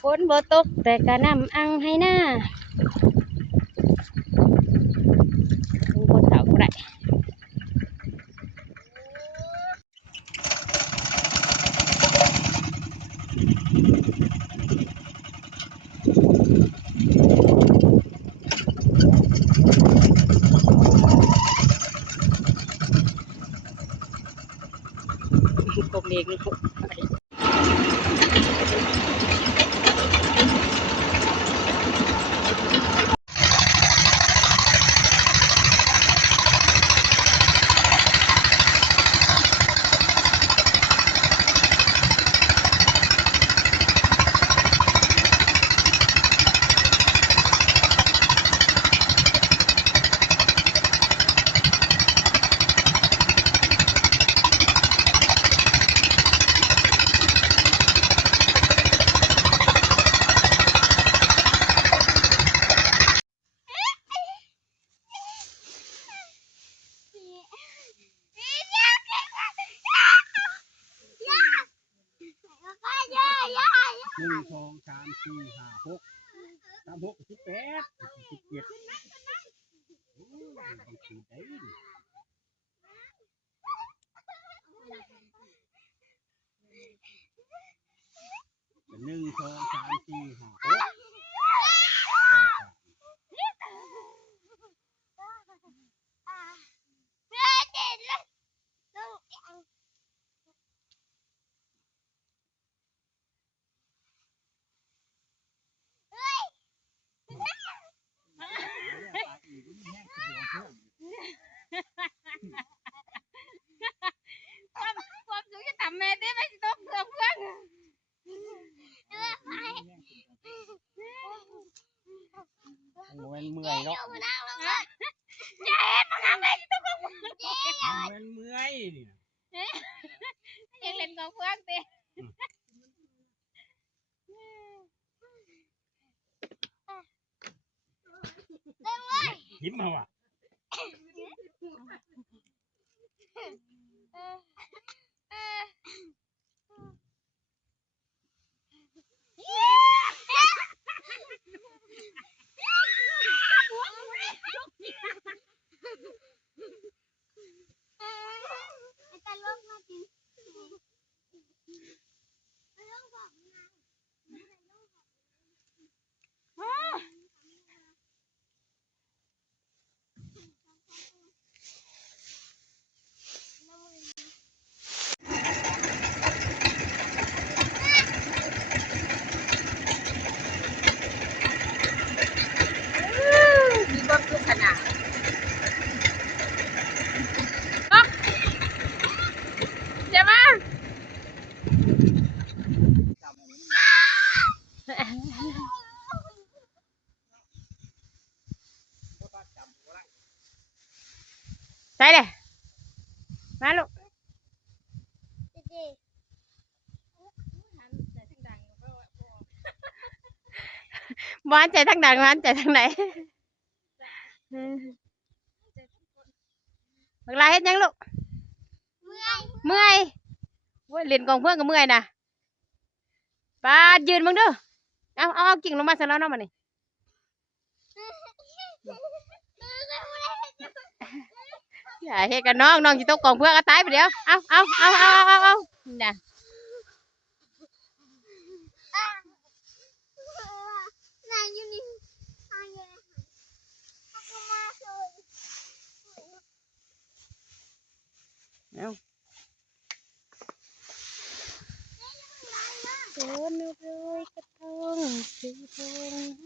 ฝนบ่ตกแต่กะน้ำอังให้หน้าลุงพลเขาก็ได้กบเองลูก1 2 3 4 5 6 3 6 17ต้องขีดได้1 2 3 4 5 6ความสูงจะต่ำแม่ได้ไหมต้องเพื่อนเพื่อนเมื่อยเนาะอย่าเห็นมันทำอะไรต้องเพื่อนเมื่อยนี่ยังเล่นกับเพื่อนสิยิ้มมาว่ะมีความสุขขนาดเดี๋ยวมาใช่เลยมาลูกบ้านใจทั้งดังบ้านใจทั้งไหนเวลาเฮ็ดยังลูกเมื่อยว่าเล่นกองเพื่อนกับเมื่อยนะป้ายืนมึงดูเอากิ่งลงมาซะแล้วเนาะมันนี่อย่าเฮ็ดกันน้องจิตกกองเพื่อนก็ตายไปเดี๋ยวเอาน่ะเอาโอ้ยกระทงสีทอง